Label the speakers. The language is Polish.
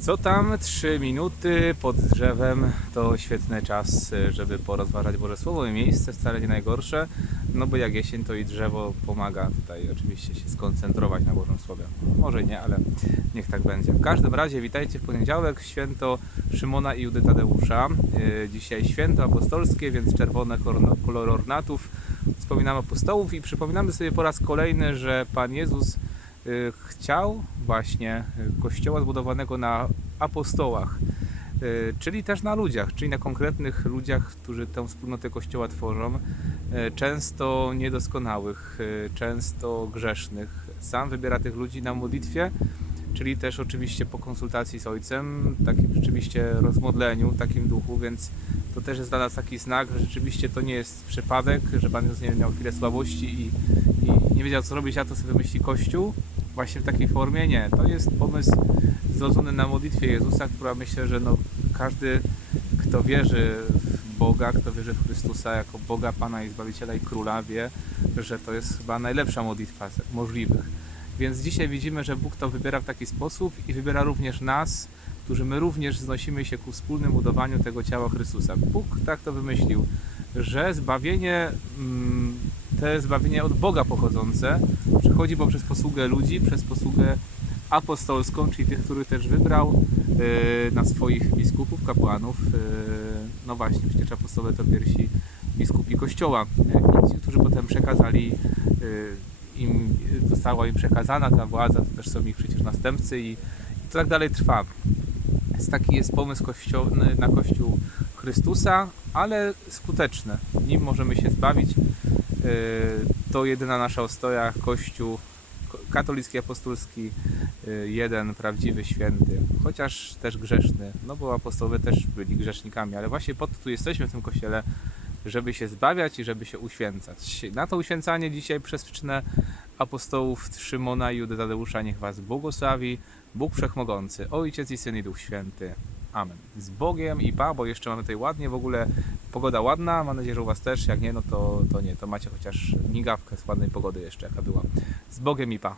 Speaker 1: Co tam? 3 minuty pod drzewem to świetny czas, żeby porozważać Boże Słowo i miejsce wcale nie najgorsze, no bo jak jesień to i drzewo pomaga tutaj oczywiście się skoncentrować na Bożym Słowie. Może nie, ale niech tak będzie. W każdym razie witajcie w poniedziałek, święto Szymona i Judy Tadeusza. Y, Dzisiaj święto apostolskie, więc czerwone kolor ornatów. Wspominamy apostołów i przypominamy sobie po raz kolejny, że Pan Jezus chciał właśnie y, kościoła zbudowanego na apostołach, y, czyli też na ludziach, czyli na konkretnych ludziach, którzy tę wspólnotę kościoła tworzą, y, często niedoskonałych, y, często grzesznych. Sam wybiera tych ludzi na modlitwie, czyli też oczywiście po konsultacji z ojcem, takim rzeczywiście rozmodleniu, takim duchu, więc to też jest dla nas taki znak, że rzeczywiście to nie jest przypadek, że Pan Jezus nie miał chwilę słabości i, i nie wiedział co robić, a to sobie wymyśli Kościół właśnie w takiej formie. Nie, to jest pomysł zrodzony na modlitwie Jezusa, która myślę, że no, każdy, kto wierzy w Boga, kto wierzy w Chrystusa jako Boga, Pana i Zbawiciela i Króla, wie, że to jest chyba najlepsza modlitwa z możliwych. Więc dzisiaj widzimy, że Bóg to wybiera w taki sposób i wybiera również nas, którzy my również znosimy się ku wspólnym budowaniu tego ciała Chrystusa. Bóg tak to wymyślił, że zbawienie, mm, te zbawienie od Boga pochodzące, przychodzi poprzez posługę ludzi, przez posługę apostolską, czyli tych, których też wybrał e, na swoich biskupów, kapłanów. e, No właśnie, przecież apostołowie to pierwsi biskupi Kościoła. E, którzy potem przekazali im, została im przekazana ta władza, to też są ich przecież następcy i, i to tak dalej trwa. Więc taki jest pomysł kościo- na Kościół Chrystusa, ale skuteczny. Nim możemy się zbawić. Yy, To jedyna nasza ostoja, Kościół ko- katolicki, apostolski, yy, jeden prawdziwy, święty, chociaż też grzeszny, no bo apostołowie też byli grzesznikami, ale właśnie po to tu jesteśmy w tym kościele, żeby się zbawiać i żeby się uświęcać. Na to uświęcanie dzisiaj przez przyczynę apostołów Szymona i Judy Tadeusza niech Was błogosławi Bóg Wszechmogący, Ojciec i Syn i Duch Święty. Amen. Z Bogiem i Pa, bo jeszcze mamy tutaj ładnie, w ogóle pogoda ładna, mam nadzieję, że u Was też, jak nie, no to, to nie, to macie chociaż migawkę z ładnej pogody jeszcze, jaka była. Z Bogiem i Pa.